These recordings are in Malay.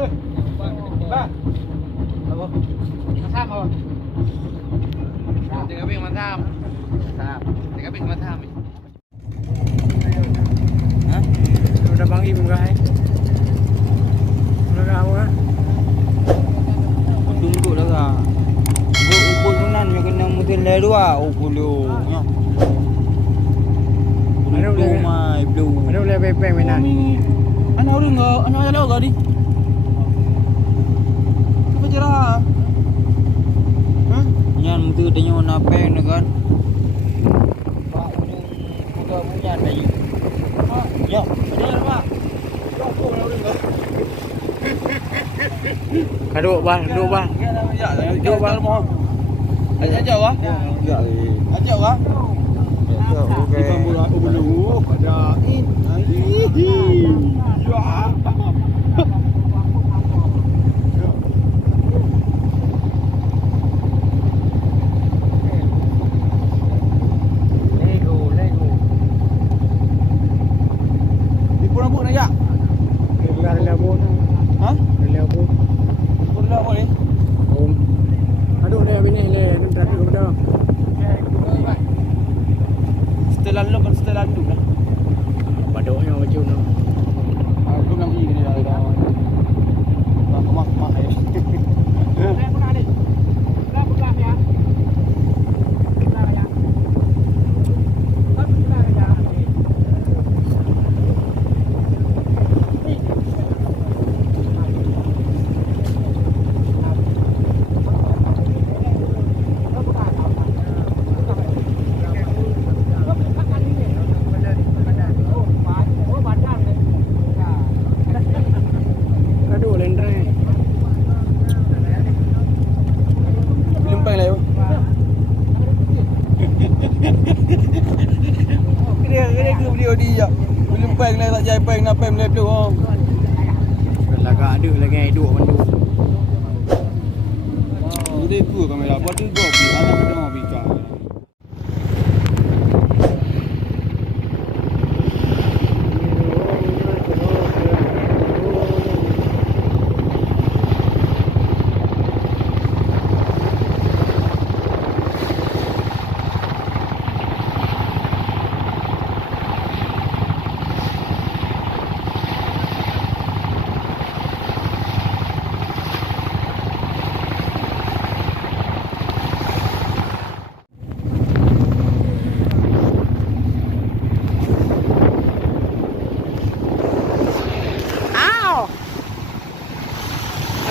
Ba. Apa? Masam apa? Tengah ping masam. Masam. Tengah ping masam. Hah? Udah panggil pun guys. Udah kamu ah. Tunggu dah kak. Gua ukur tunan yang kena mutin le dua ukur lu. Ada blue mai blue. Ada boleh pepeng mainan. Anak orang enggak, anak ada enggak di? Apa cerah? Hah? Nyan mutu tanya warna peng kan. Pak punya punya tadi. Ya, ada apa? Kaduk bah, duk bah. Duk bah. Ajak wah? Ya. Ajak wah? Okey. Ikan bola dulu ada ini. Ya. Lego. Dipun-pun aja. Lelabun. Hah? Lelabun. Pun dah boleh. Aduh le bini le trafik betul. Setelah lu kan setelah tu lah. Badoknya macam tu. Aku nak pergi ni dah. Mak eh. Saya pun ada. Dah buka ya. Dah ya. Dah ya. Peng tak jai peng nak peng lep tu. Lagak ada lagi duk mandu. Ini tu kamera buat tu go pi anak kita mau bika.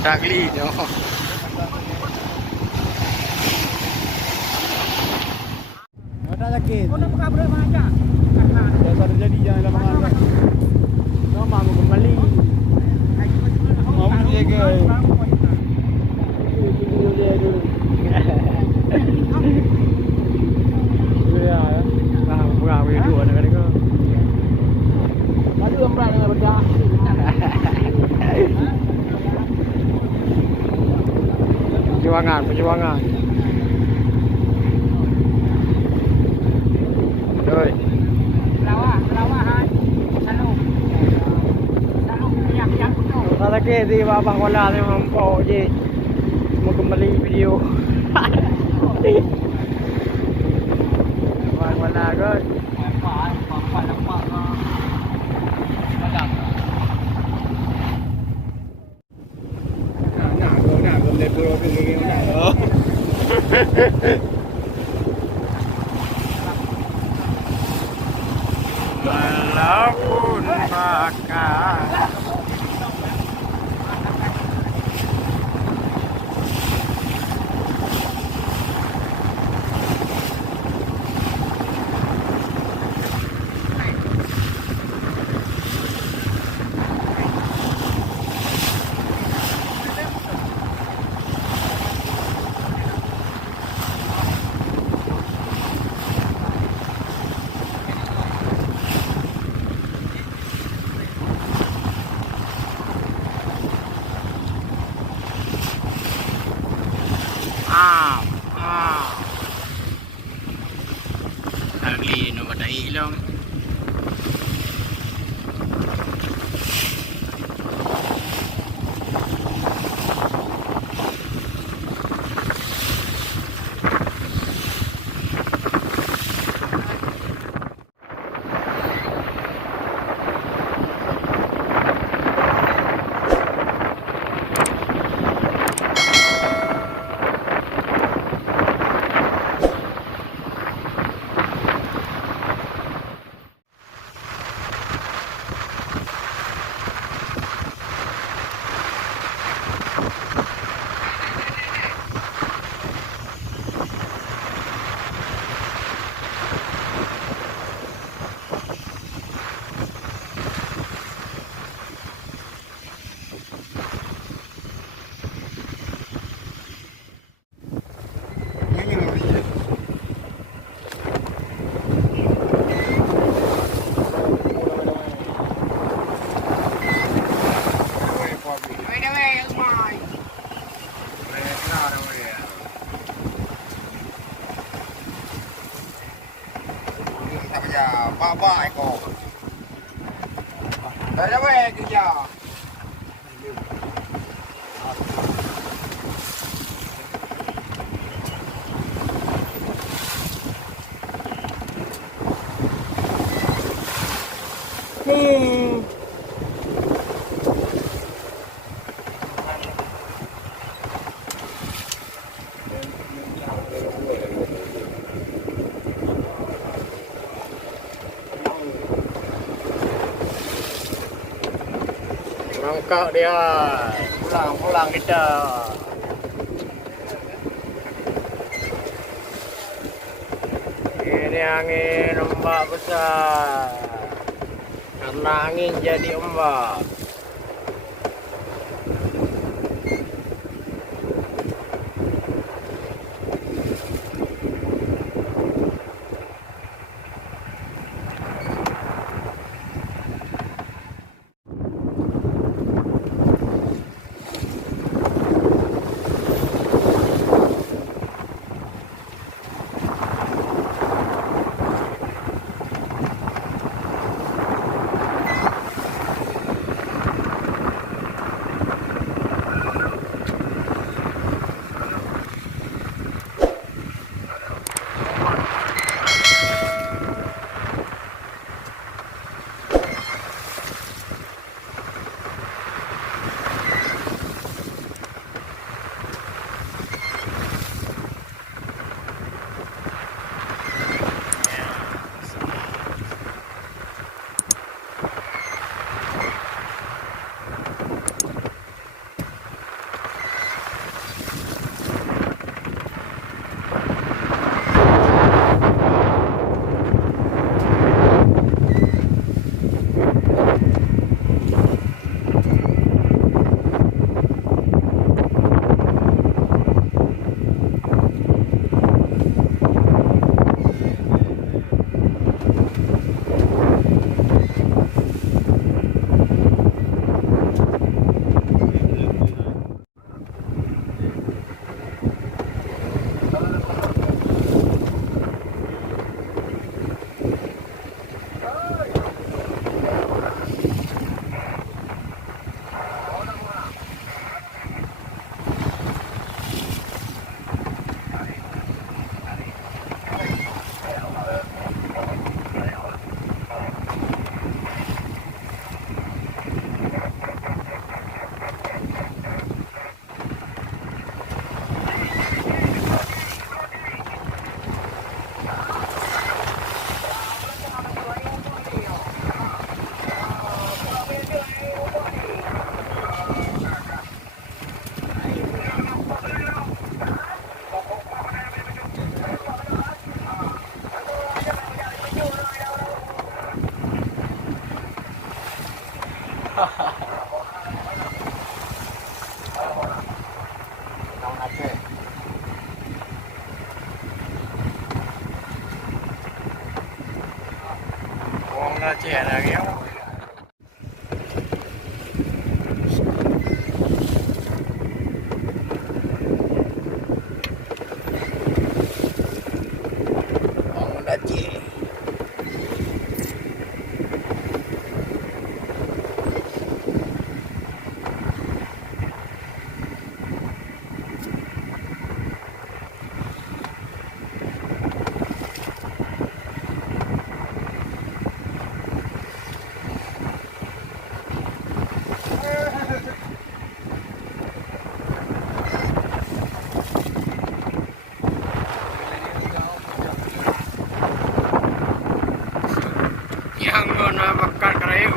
Tak geli tu. Tak sakit. Oh, nak pakai berapa aja? Dah terjadi jangan lapangan kan. Nama mau kembali. Mau dia ke? Ya, berapa dua nak kata. Maju empat dengan berdah. Perjuangan. Oi. Lawak hai. Selalu yang tu. Tak lagi di abang wala ni mampu je. Mau kembali video. Abang wala kot. Nampak. Walaupun makan Lagi no pada ilong. kakak dia. Pulang kita. Ini angin ombak besar. Karena angin jadi ombak. Nó chè là kéo. Ông đã chè. Yang guna makan kerayu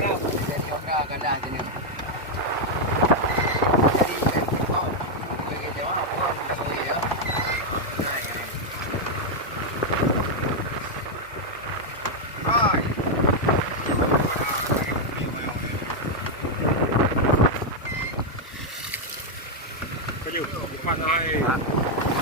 Hãy subscribe cho kênh Ghiền Mì Gõ để không bỏ lỡ những video hấp dẫn.